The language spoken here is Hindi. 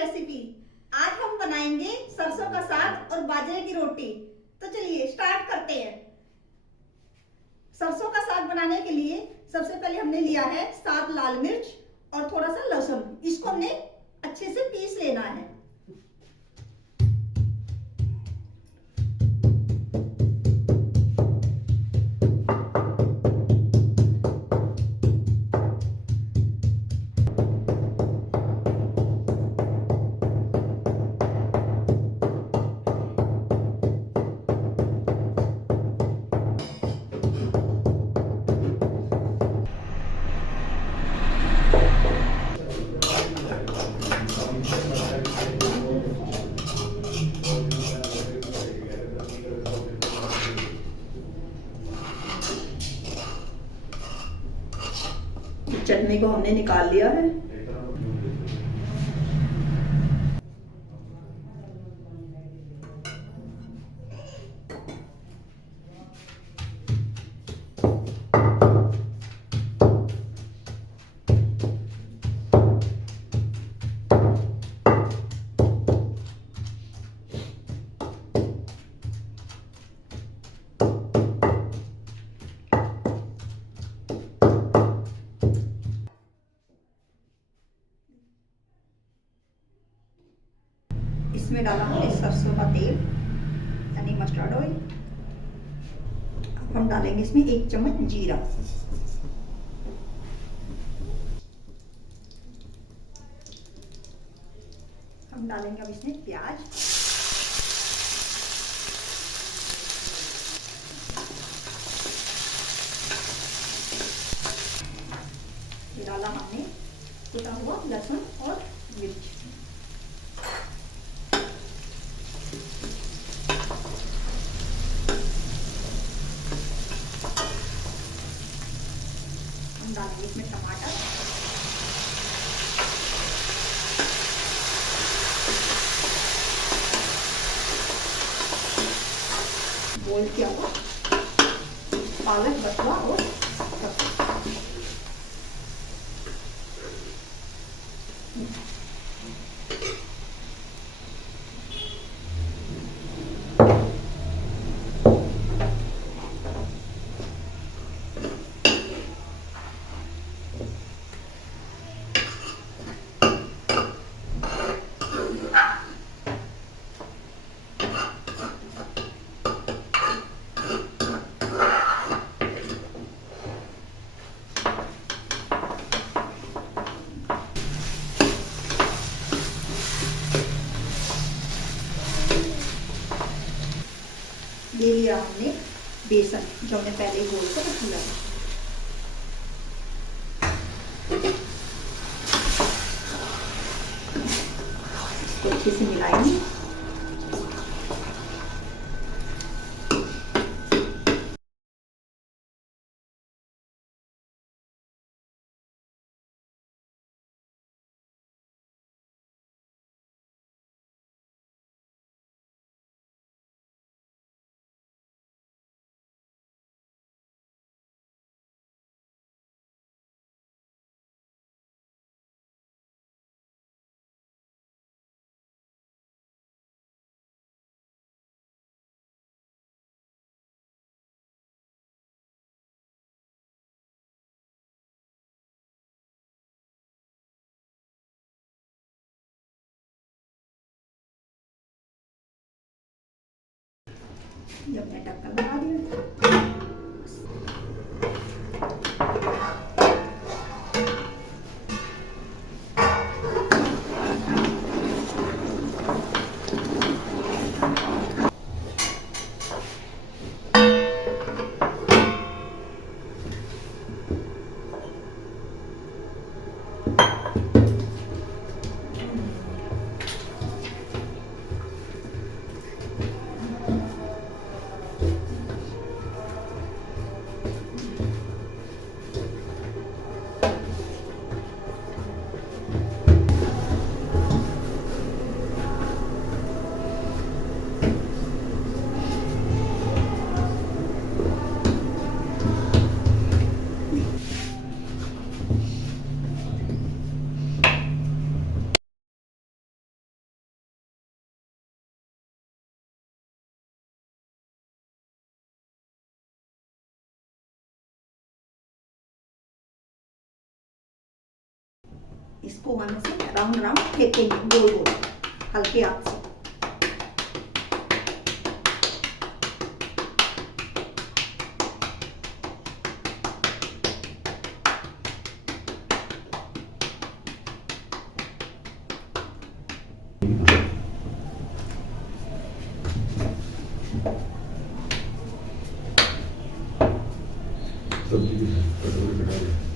रेसिपी। आज हम बनाएंगे सरसों का साग और बाजरे की रोटी। तो चलिए स्टार्ट करते हैं। सरसों का साग बनाने के लिए सबसे पहले हमने लिया है 7 लाल मिर्च और थोड़ा सा लहसुन। इसको हमने अच्छे से पीस लेना है। चटनी को हमने निकाल लिया है। इसमें डाला हमने सरसों का तेल यानी मस्टर्ड ऑयल। अब हम डालेंगे इसमें 1 चम्मच जीरा। हम डालेंगे अब इसमें प्याज। ये डाला हमने कुटा हुआ लहसुन और मिर्च। डालेंगे इसमें टमाटर, बॉईल किया हुआ पालक, बथुआ और ले लिया हमने बेसन जो हमने पहले घोल कर रख लिया है। इसको अच्छे से मिलाएंगे। जब मैं ढक्कन लगा दिया, इसको हम ऐसे राउंड राउंड फेंकेंगे, गोल गोल, हल्के हाथ से। सब्जी कटोरी कटा